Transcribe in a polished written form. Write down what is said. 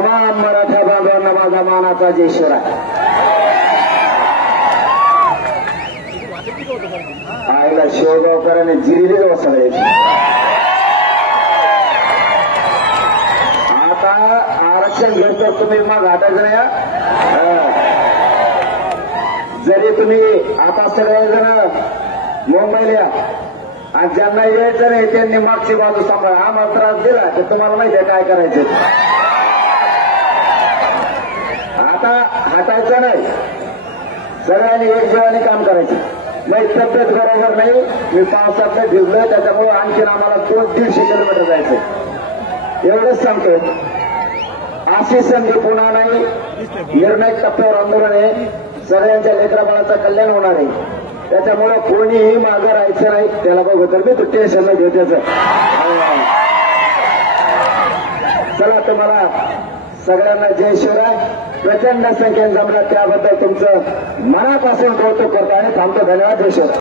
तमाम मराठा बांधवांना माझा मानाचा जय शिवराय. आईला शिवगावकरांनी जिरीले हो सगळे. आता आरक्षण घेतो तुम्ही मग घाटायचं नाही. जरी तुम्ही आता सगळेजण मुंबईला या आणि ज्यांना यायचं नाही त्यांनी मागची बाजू सांभाळा. आम्हाला त्रास दिला तर तुम्हाला माहिती आहे काय करायचं. आता हटायचं नाही, सगळ्यांनी एक जीवाने काम करायचं. नाही तब्येत बरोबर नाही, मी पावसात भिजलोय त्याच्यामुळे आणखीन आम्हाला 200-150 किलोमीटर जायचं. एवढंच सांगतो. अशी संधी पुन्हा नाही. निर्णायक टप्प्यावर आंदोलन आहे. सगळ्यांच्या लेकराबाळाचं कल्याण होणार आहे. त्याच्यामुळे कोणीही मागं राहायचं नाही. त्याला बघू तर मी तू टेन्शन नाही घेऊ त्याचं. चला तुम्हाला सगळ्यांना जय शिवराय. प्रचंड संख्येने जमला त्याबद्दल तुमचं मनापासून कौतुक करतो आणि थांबतो. धन्यवाद. जय शिवराय.